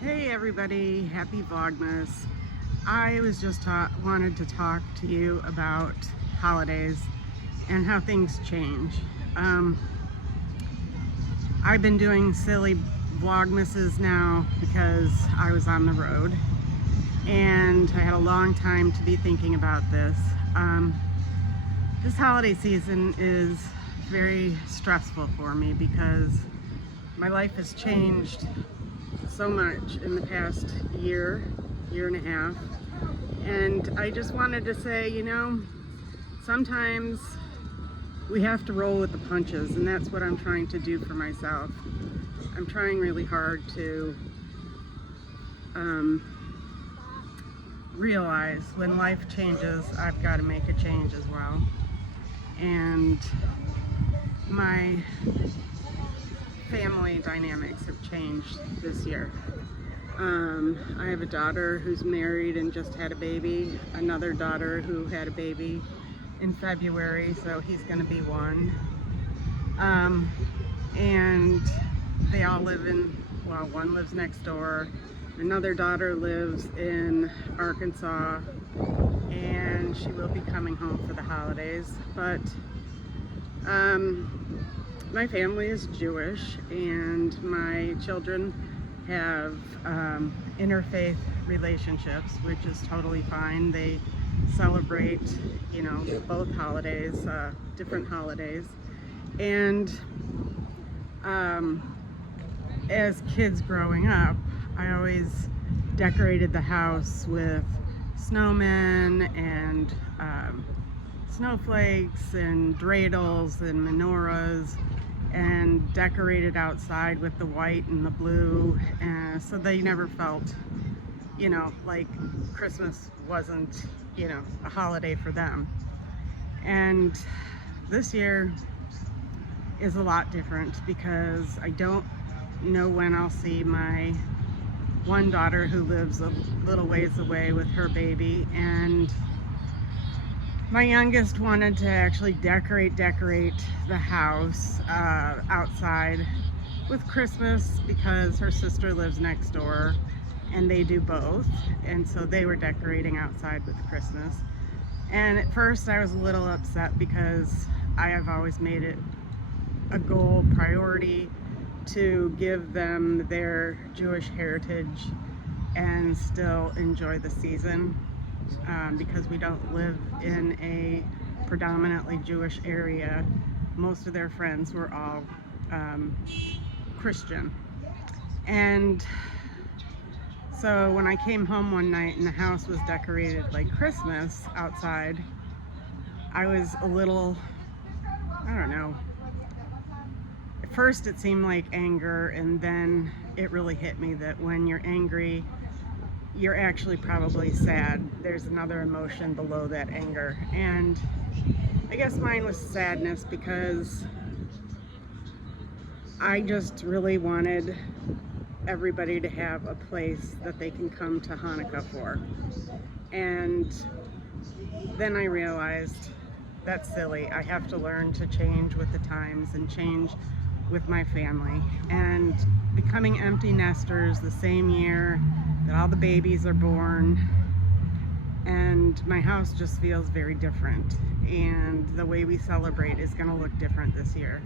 Hey everybody, happy Vlogmas. I was just wanted to talk to you about holidays and how things change. I've been doing silly Vlogmases now because I was on the road and I had a long time to be thinking about this. This holiday season is very stressful for me because my life has changed so much in the past year and a half, and I just wanted to say, sometimes we have to roll with the punches, and that's what I'm trying to do for myself. I'm trying really hard to realize when life changes, I've got to make a change as well. And my family dynamics have changed this year. I have a daughter who's married and just had a baby, another daughter who had a baby in February, so he's going to be one. And they all live one lives next door. Another daughter lives in Arkansas, and she will be coming home for the holidays. But my family is Jewish, and my children have interfaith relationships, which is totally fine. They celebrate, both holidays, different holidays. And as kids growing up, I always decorated the house with snowmen and snowflakes and dreidels and menorahs, and decorated outside with the white and the blue, and so they never felt, like Christmas wasn't, a holiday for them. And this year is a lot different because I don't know when I'll see my one daughter who lives a little ways away with her baby, and my youngest wanted to actually decorate the house outside with Christmas because her sister lives next door and they do both, and so they were decorating outside with Christmas. And at first I was a little upset because I have always made it a goal, priority, to give them their Jewish heritage and still enjoy the season. Because we don't live in a predominantly Jewish area. Most of their friends were all Christian. And so when I came home one night and the house was decorated like Christmas outside, I was a little, I don't know. At first it seemed like anger, and then it really hit me that when you're angry, you're actually probably sad. There's another emotion below that anger. And I guess mine was sadness because I just really wanted everybody to have a place that they can come to Hanukkah for. And then I realized that's silly. I have to learn to change with the times and change with my family. And becoming empty nesters the same year that all the babies are born, and my house just feels very different, and the way we celebrate is going to look different this year.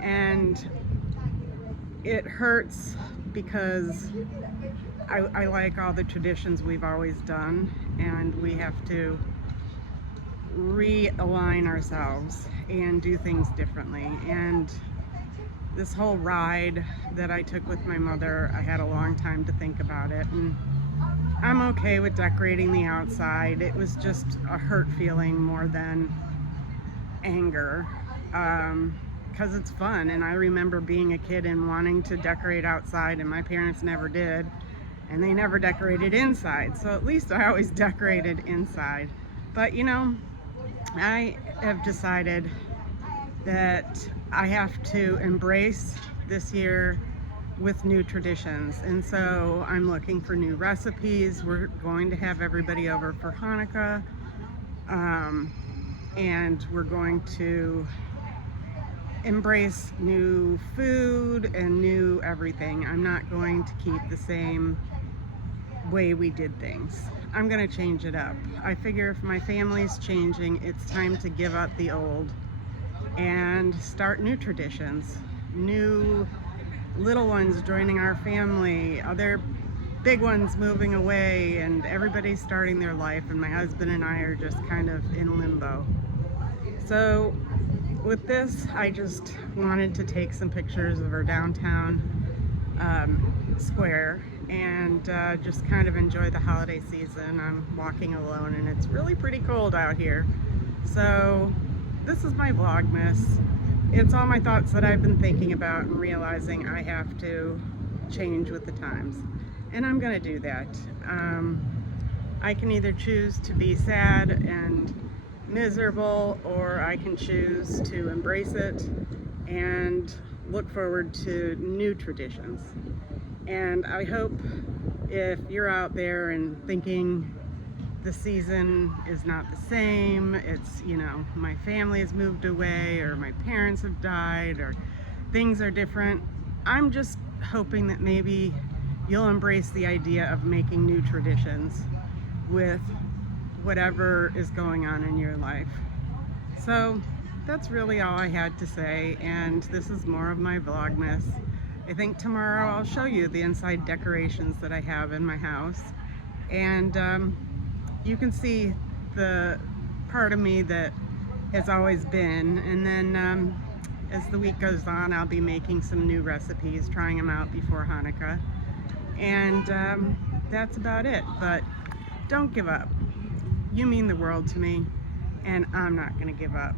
And it hurts because I like all the traditions we've always done, and we have to realign ourselves and do things differently. And this whole ride that I took with my mother, I had a long time to think about it, and I'm okay with decorating the outside. It was just a hurt feeling more than anger, because it's fun, and I remember being a kid and wanting to decorate outside, and my parents never did, and they never decorated inside, so at least I always decorated inside. But I have decided that I have to embrace this year with new traditions, and so I'm looking for new recipes. We're going to have everybody over for Hanukkah, and we're going to embrace new food and new everything. I'm not going to keep the same way we did things. I'm gonna change it up. I figure if my family's changing, it's time to give up the old and start new traditions, new little ones joining our family, other big ones moving away, and everybody's starting their life, and my husband and I are just kind of in limbo. So with this, I just wanted to take some pictures of our downtown square and just kind of enjoy the holiday season. I'm walking alone and it's really pretty cold out here. So this is my Vlogmas. It's all my thoughts that I've been thinking about and realizing I have to change with the times. And I'm gonna do that. I can either choose to be sad and miserable, or I can choose to embrace it and look forward to new traditions. And I hope if you're out there and thinking the season is not the same, it's, you know, my family has moved away, or my parents have died, or things are different, I'm just hoping that maybe you'll embrace the idea of making new traditions with whatever is going on in your life. So that's really all I had to say, and this is more of my Vlogmas. I think tomorrow I'll show you the inside decorations that I have in my house, and you can see the part of me that has always been, and then as the week goes on, I'll be making some new recipes, trying them out before Hanukkah, and that's about it. But don't give up. You mean the world to me, and I'm not gonna give up.